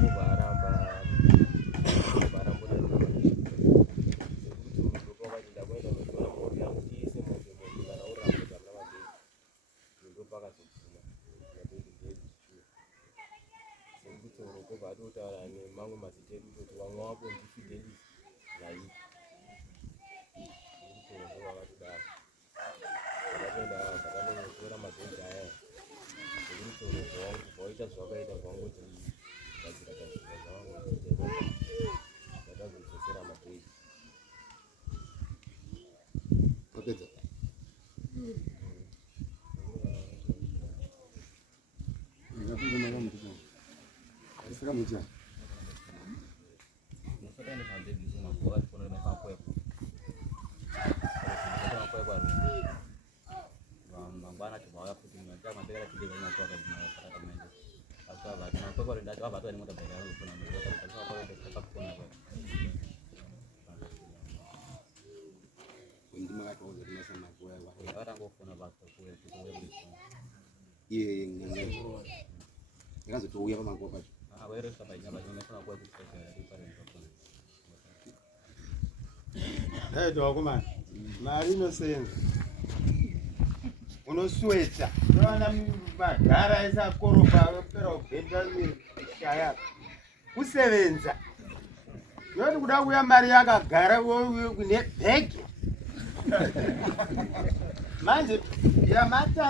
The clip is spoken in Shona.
kuvaramba mamwe mazitedu kuti vamwe wapo ndifidelis nai vakatidaro vakatoenda vakanotora mazoezi aya ekutoro zvangu vaita zvakaita zvangoti gadzira gadzira zvangu zvatazodzosera mazoezi apedza saka mucha ikazotouya pamakuwa pacho vakomana mari inosenza unosweta unowana magara esakoropa pera kubhenda shaya kusevenza yoti kuda kuya mari yakagara nebhegi manje yamata